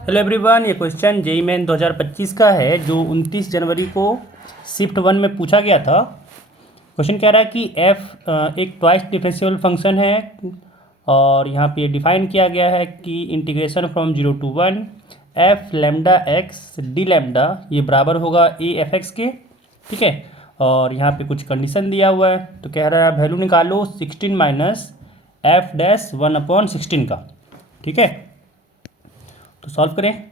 Hello everyone, ये question JEE main 2025 का है जो 29 जनवरी को शिफ्ट 1 में पूछा गया था। क्वेश्चन कह रहा है कि f एक ट्वाइस डिफरेंशियल फंक्शन है और यहाँ पे डिफाइन किया गया है कि integration from 0 to 1 f lambda X D lambda ये बराबर होगा ए एफ एक्स के। ठीक है, और यहाँ पे कुछ कंडीशन दिया हुआ है तो कह रहा है वैल्यू निकालो 16 माइनस एफ डैश 1/16 का। ठीक है, तो सॉल्व करें।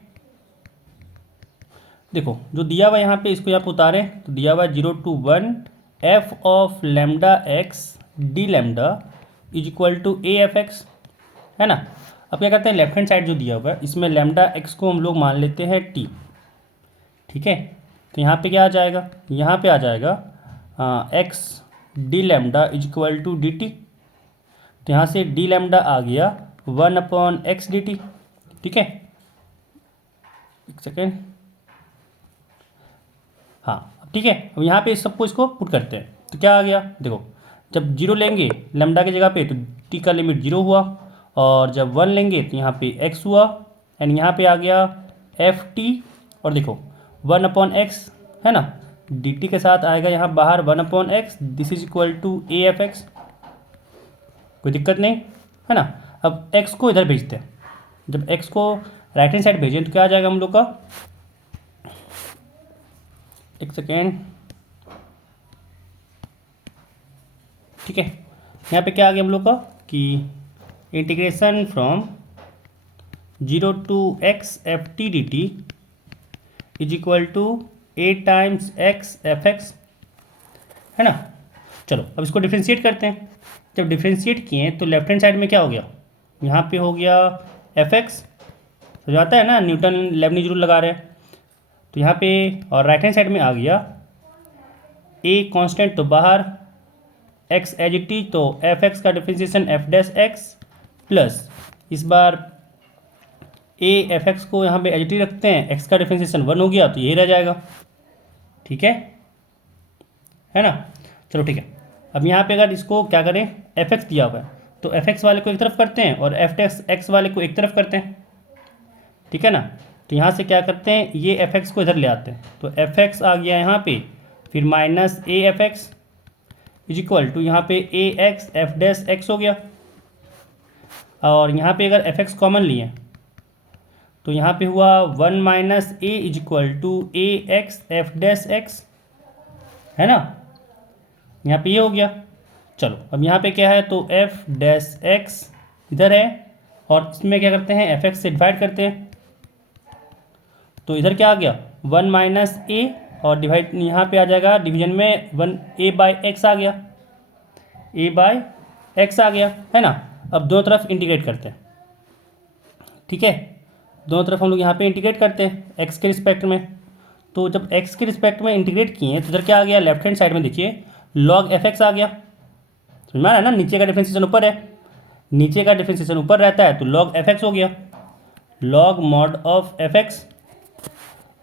देखो जो दिया हुआ यहाँ पे इसको यहाँ पे उतारें तो दिया हुआ है 0 to 1 F of lambda X D lambda is equal to A F X, है ना। अब क्या करते हैं, लेफ्ट हैंड साइड जो दिया हुआ है इसमें लैम्डा एक्स को हम लोग मान लेते हैं टी। ठीक है, तो यहाँ पे क्या आ जाएगा, यहाँ पे आ जाएगा X D lambda is equal to D T. तो यहाँ से डी लैम्डा आ गया 1/x dt। ठीक है, एक सेकेंड, हाँ ठीक है। अब यहाँ पे सबको इसको पुट करते हैं तो क्या आ गया, देखो जब जीरो लेंगे लैम्डा की जगह पे तो टी का लिमिट जीरो हुआ, और जब 1 लेंगे तो यहाँ पे एक्स हुआ, एंड यहाँ पे आ गया एफ टी, और देखो 1/x है ना, डी टी के साथ आएगा यहाँ बाहर 1/x, this is equal to A F X. कोई दिक्कत नहीं, है ना। अब x को इधर भेजते हैं, जब x को राइट हैंड साइड भेजें तो क्या आ जाएगा हम लोग का, एक सेकेंड, ठीक है। यहाँ पे क्या आ गया हम लोग का कि integration from 0 to x F T D T is equal to A times X F X, है ना। चलो अब इसको डिफ्रेंशिएट करते हैं। जब डिफ्रेंशिएट किए तो लेफ्ट हैंड साइड में क्या हो गया, यहाँ पे हो गया एफ एक्स, तो जाता है ना, न्यूटन लेबनीज रूल लगा रहे हैं तो यहाँ पे, और राइट हैंड साइड में आ गया ए कांस्टेंट तो बाहर, एक्स एज इट इज, तो एफ एक्स का differentiation F dash x plus इस बार ए एफ एक्स को यहाँ पे एज इट इज रखते हैं, एक्स का डिफ्रेंशिएशन 1 हो गया तो यही रह जाएगा। ठीक है ना। चलो ठीक है, अब यहाँ पे अगर इसको क्या करें, एफ एक्स दिया हुआ है तो एफ एक्स वाले को एक तरफ करते हैं और एफ एक्स वाले को एक तरफ करते हैं। ठीक है ना, तो यहाँ से क्या करते हैं, ये एफ एक्स को इधर ले आते हैं तो एफ एक्स आ गया यहाँ पे, फिर minus A F X is equal to यहाँ पे A X F dash X हो गया, और यहाँ पे अगर एफ एक्स कॉमन लिए तो यहाँ पे हुआ 1 minus A is equal to A X F dash X, है ना। यहाँ पे ये हो गया। चलो अब यहाँ पे क्या है, तो एफ डैश एक्स इधर है और इसमें क्या करते हैं, एफ एक्स से डिवाइड करते हैं तो इधर क्या आ गया 1 माइनस ए, और डिवाइड यहाँ पे आ जाएगा डिवीजन में 1 ए बाई एक्स आ गया, ए बाई एक्स आ गया, है ना। अब दोनों तरफ इंटीग्रेट करते हैं। ठीक है, दोनों तरफ हम लोग यहाँ पे इंटीग्रेट करते हैं एक्स के रिस्पेक्ट में। तो जब एक्स के रिस्पेक्ट में इंटीग्रेट किए तो इधर क्या आ गया, लेफ्ट हैंड साइड में देखिए लॉग एफ एक्स आ गया। समझ में आ रहा है ना, नीचे का डिफरेंशिएशन ऊपर है, नीचे का डिफरेंशिएशन ऊपर रहता है तो लॉग एफ एक्स हो गया, log mod of F X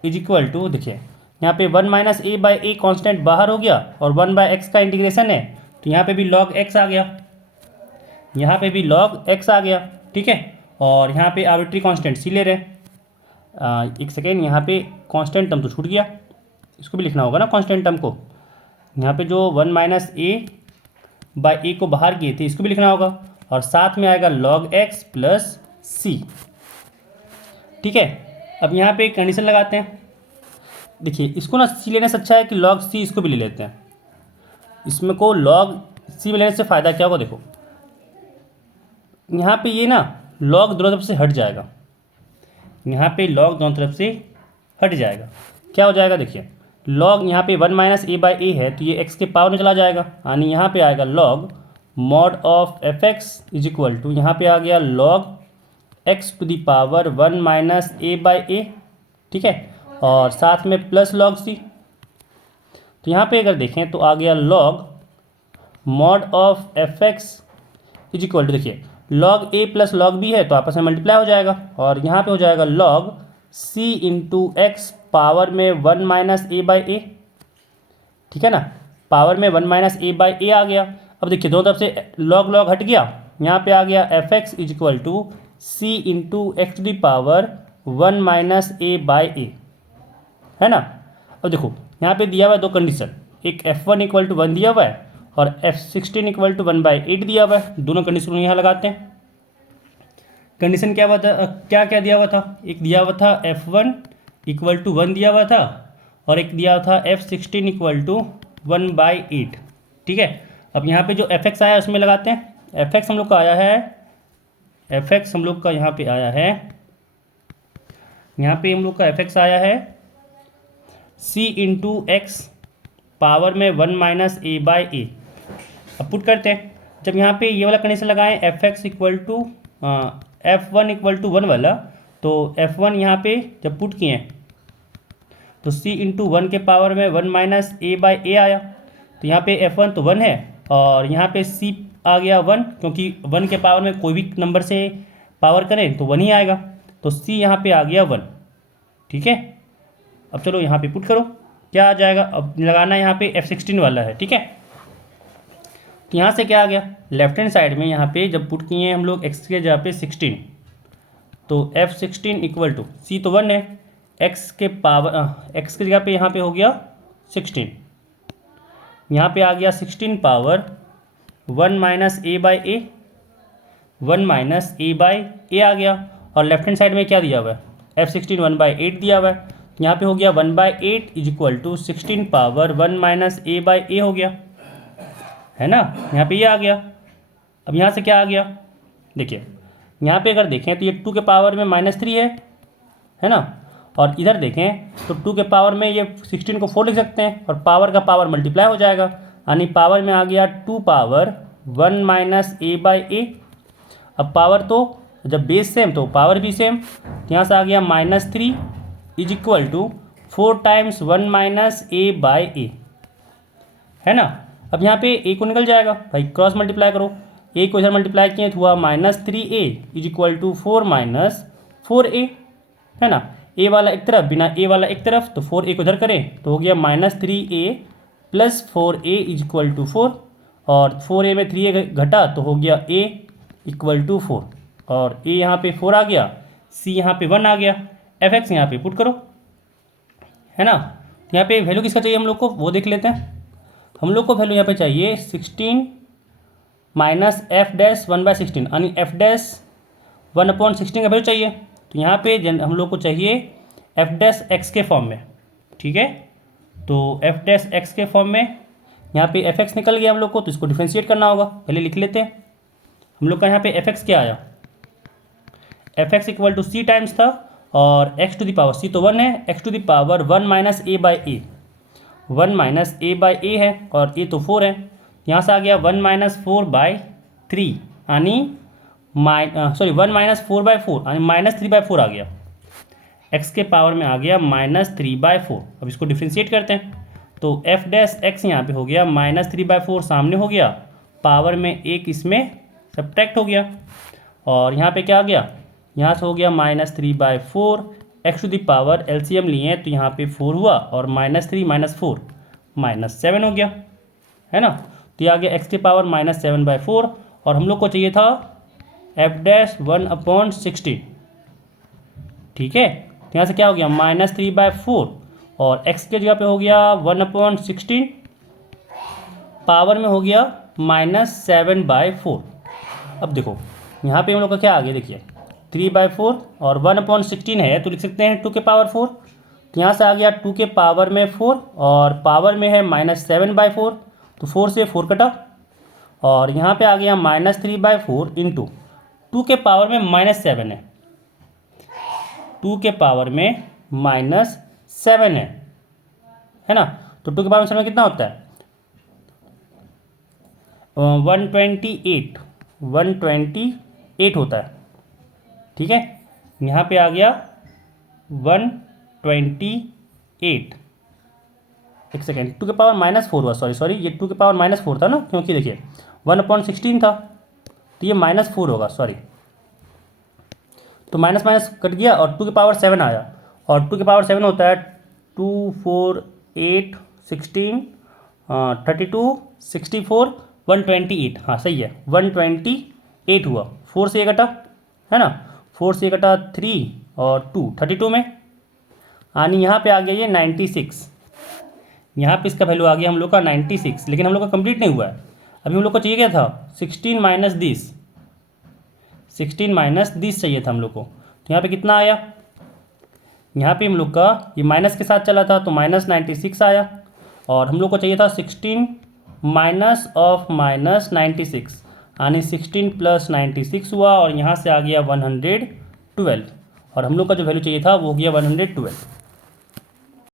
is equal to, देखिए यहाँ पे 1 minus A by A constant बाहर हो गया और 1 बाई एक्स का इंटीग्रेशन है तो यहाँ पे भी लॉग एक्स आ गया, यहाँ पे भी लॉग एक्स आ गया। ठीक है, और यहाँ पे आर्बिट्री कांस्टेंट सी ले रहे हैं। एक सेकेंड, यहाँ पे कांस्टेंट टर्म तो छूट गया, इसको भी लिखना होगा ना कांस्टेंट टर्म को। यहाँ पे जो 1 माइनस ए बाई ए को बाहर किए थे इसको भी लिखना होगा, और साथ में आएगा लॉग एक्स प्लस सी। ठीक है, अब यहाँ पे एक कंडीशन लगाते हैं। देखिए इसको ना सी लेने से अच्छा है कि लॉग सी इसको भी ले लेते हैं। इसमें को लॉग सी में लेने से फ़ायदा क्या होगा, देखो यहाँ पे ये ना लॉग दोनों तरफ से हट जाएगा, यहाँ पे लॉग दोनों तरफ से हट जाएगा, क्या हो जाएगा, देखिए लॉग यहाँ पे 1 माइनस ए बाई ए है तो ये एक्स के पावर में चला जाएगा, यानी यहाँ पे आएगा log mod of F X is equal to, यहाँ पे आ गया log X to the power 1 minus A by A. ठीक है, और साथ में प्लस लॉग सी, तो यहाँ पे अगर देखें तो आ गया log mod of F X is equal to, देखिए log A plus log B है तो आपस में मल्टीप्लाई हो जाएगा, और यहाँ पे हो जाएगा log c into x power में 1 माइनस ए बाई ए। ठीक है ना, पावर में 1 माइनस ए बाई ए आ गया। अब देखिए दोनों तरफ से लॉग लॉग हट गया, यहाँ पे आ गया F X is equal to C into X the power 1 minus A by A, है ना। अब देखो यहाँ पे दिया हुआ है दो कंडीशन, एक F1 इक्वल टू 1 दिया हुआ है और F16 इक्वल टू 1/8 दिया हुआ है। दोनों कंडीशन यहाँ लगाते हैं। कंडीशन क्या हुआ था, क्या क्या दिया हुआ था, एक दिया हुआ था F1 इक्वल टू 1 दिया हुआ था और एक दिया हुआ था F16 इक्वल टू 1/8। ठीक है, अब यहाँ पे जो fx आया उसमें लगाते हैं। fx हम लोग का आया है, fx हम लोग का यहाँ पे आया है, यहाँ पे हम लोग का fx आया है c इंटू एक्स पावर में 1 माइनस ए बाई ए। अब पुट करते हैं, जब यहाँ पे ये वाला कंडीशन लगाएं fx equal to F1 equal to 1 वाला, तो F1 यहाँ पे जब पुट किए तो c इंटू 1 के पावर में 1 माइनस ए बाई ए आया। तो यहाँ पे F1 तो 1 है और यहाँ पे c आ गया 1, क्योंकि 1 के पावर में कोई भी नंबर से पावर करें तो 1 ही आएगा, तो c यहाँ पे आ गया 1। ठीक है, अब चलो यहाँ पे पुट करो, क्या आ जाएगा। अब लगाना यहाँ पे F16 वाला है। ठीक है, तो यहाँ से क्या आ गया, लेफ्ट हैंड साइड में यहाँ पे जब पुट किए हम लोग x के जगह पे 16, तो F16 इक्वल टू c तो 1 है, x के पावर x की जगह पे यहाँ पे हो गया 16, यहाँ पे आ गया 16 power 1 minus A by A, 1 minus A by A आ गया। और लेफ्ट हैंड साइड में क्या दिया हुआ है, F16 1/8 दिया हुआ है, यहाँ पे हो गया 1/8 is equal to 16 power 1 minus A by A हो गया, है ना। यहाँ पे ये आ गया। अब यहाँ से क्या आ गया, देखिए यहाँ पे अगर देखें तो ये 2 के पावर में -3 है ना। और इधर देखें तो 2 के पावर में ये 16 को 4 लिख सकते हैं और पावर का पावर मल्टीप्लाई हो जाएगा, यानी पावर में आ गया 2 power 1 minus A by A. अब पावर तो जब बेस सेम तो पावर भी सेम, यहाँ से आ गया -3 is equal to 4 times 1 minus A by A, है ना। अब यहाँ पे ए को निकल जाएगा भाई, क्रॉस मल्टीप्लाई करो, ए को इधर मल्टीप्लाई किए तो हुआ -3a is equal to 4 minus 4a, है ना। ए वाला एक तरफ, बिना ए वाला एक तरफ, तो 4a को इधर करें तो हो गया -3a plus 4a is equal to 4, और 4a में 3a घटा तो हो गया a इक्वल टू 4, और a यहाँ पे 4 आ गया, c यहाँ पे 1 आ गया। fx यहाँ पे पुट करो, है ना। यहाँ पे वैल्यू किसका चाहिए हम लोग को वो देख लेते हैं। हम लोग को वैल्यू यहाँ पे चाहिए 16 माइनस f' 1/16, यानी f' 1/16 का वैल्यू चाहिए। तो यहाँ पे हम लोग को चाहिए f' के फॉर्म में। ठीक है, तो f' के फॉर्म में यहाँ पे fx निकल गया हम लोग को, तो इसको डिफ्रेंशिएट करना होगा, पहले लिख लेते हैं। हम लोग का यहाँ पे fx क्या आया, fx equal to c times था और x to the power, c तो 1 है, x to the power 1 minus A by A, 1 minus A by A है और ए तो 4 है, यहाँ से आ गया 1 माइनस 4/3, यानी 1 माइनस 4/4 यानी -3/4 आ गया, x के पावर में आ गया -3/4। अब इसको डिफ्रेंशिएट करते हैं, तो f' यहाँ पे हो गया -3/4 सामने हो गया, पावर में एक इसमें सब्ट्रैक्ट हो गया, और यहाँ पे क्या आ गया, यहाँ से हो गया -3/4, x to the power LCM लिए तो यहाँ पे 4 हुआ और -3 - 4 -7 हो गया, है ना। तो ये आ गया x के पावर -7/4, और हम लोग को चाहिए था f' 1/16। ठीक है, तो यहाँ से क्या हो गया -3/4 और x के जगह पे हो गया 1/16, पावर में हो गया -7/4। अब देखो यहाँ पे हम लोग का क्या आ गया, देखिए 3/4 और 1/16 है तो लिख सकते हैं 2 के पावर 4, तो यहाँ से आ गया 2 के पावर में 4 और पावर में है -7/4, तो 4 से 4 कटा, और यहाँ पे आ गया -3/4 इंटू 2 के पावर में -7 है, 2 के पावर में -7 है ना। तो 2 के पावर में 7 कितना होता है 128 होता है। ठीक है, यहाँ पे आ गया 128, एक सेकेंड, 2 के पावर -4 हुआ, सॉरी ये 2 के पावर -4 था ना, क्योंकि देखिए 1/16 था तो ये -4 होगा, सॉरी, तो माइनस माइनस कट गया और 2 के पावर 7 आया, और 2 के पावर 7 होता है 2 4 8 16 32 64 128, हाँ सही है 128 हुआ, 4 से ये कटा, है ना, 4 से ये कटा 3 और 2 32 में, यानी यहाँ पे आ गया ये 96। यहाँ पे इसका वैल्यू आ गया हम लोग का 96, लेकिन हम लोग का कंप्लीट नहीं हुआ है। अभी हम लोग को चाहिए क्या था 16 माइनस दिस, 16 माइनस दिस चाहिए था हम लोग को। तो यहाँ पे कितना आया, यहाँ पे हम लोग का ये माइनस के साथ चला था तो माइनस 96 आया, और हम लोग को चाहिए था 16 माइनस ऑफ माइनस 96, यानी 16 प्लस 96 हुआ, और यहाँ से आ गया 112, और हम लोग का जो वैल्यू चाहिए था वो हो गया 112।